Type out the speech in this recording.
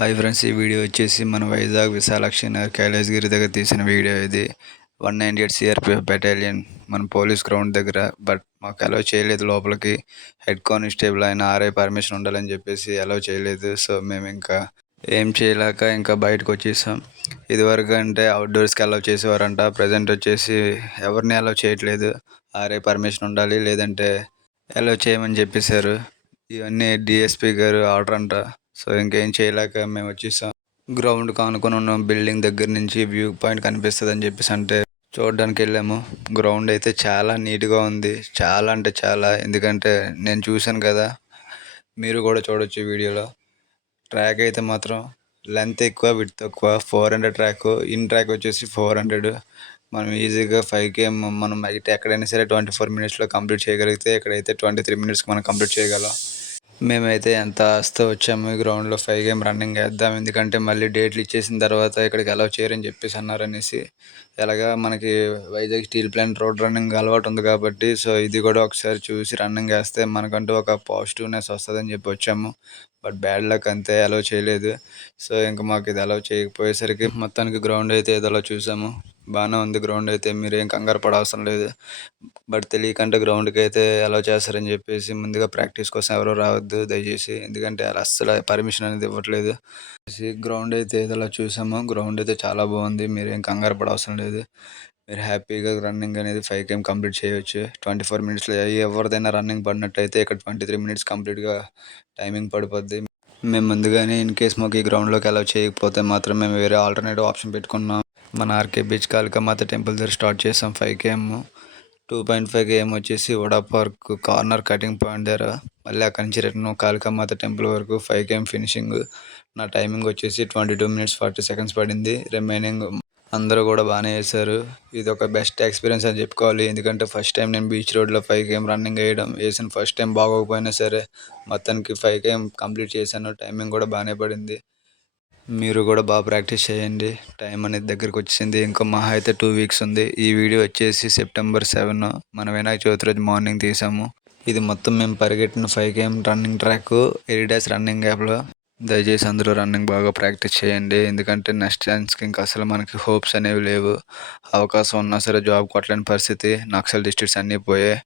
Hi friends ఈ video వచ్చేసి మన వైజాగ్ విశాలాక్షి నగర్ కైలాసగిరి దగ్గర తీసిన వీడియో ఇది. One ninety eight CRPF battalion మన పోలీస్ గ్రౌండ్ దగ్గర బట్ మాకు అలౌ చేయలేదు లోపలికి. హెడ్ కానిస్టేబుల్ అయిన ఆర్ఐ పర్మిషన్ ఉండాలని చెప్పేసి అలౌ చేయలేదు. సో మేము ఇంకా ఏం చేయలేక ఇంకా బయటకు వచ్చేసాం. ఇదివరకు అంటే అవుట్డోర్స్కి అలౌ చేసేవారంట. ప్రజెంట్ వచ్చేసి ఎవరిని అలౌ చేయట్లేదు. ఆర్ఐ పర్మిషన్ ఉండాలి లేదంటే అలౌ చేయమని చెప్పేశారు. ఇవన్నీ డిఎస్పి గారు ఆర్డర్ అంట. సో ఇంకేం చేయలేక మేము వచ్చేసాం. గ్రౌండ్ కానుకొని ఉన్న. బిల్డింగ్ దగ్గర నుంచి వ్యూ పాయింట్ కనిపిస్తుంది అని చెప్పేసి అంటే చూడడానికి వెళ్ళాము. గ్రౌండ్ అయితే చాలా నీట్గా ఉంది. చాలా అంటే చాలా. ఎందుకంటే నేను చూశాను కదా. మీరు కూడా చూడొచ్చు వీడియోలో. ట్రాక్ అయితే మాత్రం లెంత్ ఎక్కువ విత్ తక్కువ. Four hundred track. In track వచ్చేసి ఫోర్ హండ్రెడ్. మనం ఈజీగా ఫైవ్ కే మనం అయితే ఎక్కడైనా సరే ట్వంటీ ఫోర్ మినిట్స్లో కంప్లీట్ చేయగలిగితే ఇక్కడైతే ట్వంటీ త్రీ మినిట్స్కి మనం కంప్లీట్ చేయగలం. మేమైతే ఎంత ఆస్తో వచ్చాము. ఈ గ్రౌండ్లో ఫైవ్ గేమ్ రన్నింగ్ వేద్దాం ఎందుకంటే మళ్ళీ డేట్లు ఇచ్చేసిన తర్వాత ఇక్కడికి అలౌ చేయరని చెప్పేసి అన్నారు అనేసి ఎలాగా మనకి Vizag steel plant road running అలవాటు ఉంది కాబట్టి సో ఇది కూడా ఒకసారి చూసి రన్నింగ్ వేస్తే మనకంటూ ఒక పాజిటివ్నెస్ వస్తుందని చెప్పి వచ్చాము. బట్ బ్యాడ్ లక్ అంతే అలౌ చేయలేదు. సో ఇంకా మాకు ఇది అలౌ చేయకపోయేసరికి మొత్తానికి గ్రౌండ్ అయితే ఏదో చూసాము. బాగానే ఉంది గ్రౌండ్ అయితే మీరు ఏం కంగారు పడవసరం లేదు. బట్ తెలియకంటే గ్రౌండ్కి అయితే అలో చేస్తారని చెప్పేసి ముందుగా ప్రాక్టీస్ కోసం ఎవరో రావద్దు దయచేసి. ఎందుకంటే అలా అస్సలు పర్మిషన్ అనేది ఇవ్వట్లేదు. గ్రౌండ్ అయితే ఏదో చూసాము. గ్రౌండ్ అయితే చాలా బాగుంది. మీరు ఏం కంగారు పడవసరం లేదు. మీరు హ్యాపీగా రన్నింగ్ అనేది ఫైవ్ కేమ్ కంప్లీట్ చేయవచ్చు ట్వంటీ ఫోర్ మినిట్స్లో ఎవరిదైనా రన్నింగ్ పడినట్టయితే ఇక్కడ ట్వంటీ త్రీ మినిట్స్ కంప్లీట్గా టైమింగ్ పడిపోద్ది. మేము ముందుగానే ఇన్ కేస్ మాకు ఈ గ్రౌండ్లోకి అలౌ చేయకపోతే మాత్రం మేము వేరే ఆల్టర్నేటివ్ ఆప్షన్ పెట్టుకున్నాం. మన ఆర్కే బీచ్ కాళికామాత టెంపుల్ దగ్గర స్టార్ట్ చేసాం five KM two point five KM వచ్చేసి VUDA park corner cutting point దగ్గర. మళ్ళీ అక్కడి నుంచి రిటర్న్ కాళికామాత టెంపుల్ వరకు ఫైవ్ గేమ్ ఫినిషింగ్. నా టైమింగ్ వచ్చేసి twenty two minutes forty seconds పడింది. రిమైనింగ్ అందరూ కూడా బాగానే చేశారు. ఇది ఒక బెస్ట్ ఎక్స్పీరియన్స్ అని చెప్పుకోవాలి. ఎందుకంటే ఫస్ట్ టైం నేను బీచ్ రోడ్లో ఫైవ్ గేమ్ రన్నింగ్ వేయడం వేసిన ఫస్ట్ టైం బాగోకపోయినా సరే మొత్తానికి ఫైవ్ గేమ్ కంప్లీట్ చేశాను. టైమింగ్ కూడా బాగానే పడింది. మీరు కూడా బాగా ప్రాక్టీస్ చేయండి. టైం అనేది దగ్గరికి వచ్చింది ఇంకా మహా అయితే టూ వీక్స్ ఉంది. ఈ వీడియో వచ్చేసి సెప్టెంబర్ సెవెన్ మన వినాయక చవితి రోజు మార్నింగ్ తీసాము. ఇది మొత్తం మేము పరిగెట్టిన five KM running track eight running యాప్లో దయచేసి అందరూ రన్నింగ్ బాగా ప్రాక్టీస్ చేయండి. ఎందుకంటే నెక్స్ట్ ఛాన్స్కి ఇంకా అసలు మనకి హోప్స్ అనేవి లేవు. అవకాశం ఉన్నా సరే జాబ్ కొట్టలేని పరిస్థితి. నక్సల్ డిస్ట్రిక్ట్స్ అన్నీ పోయాయి.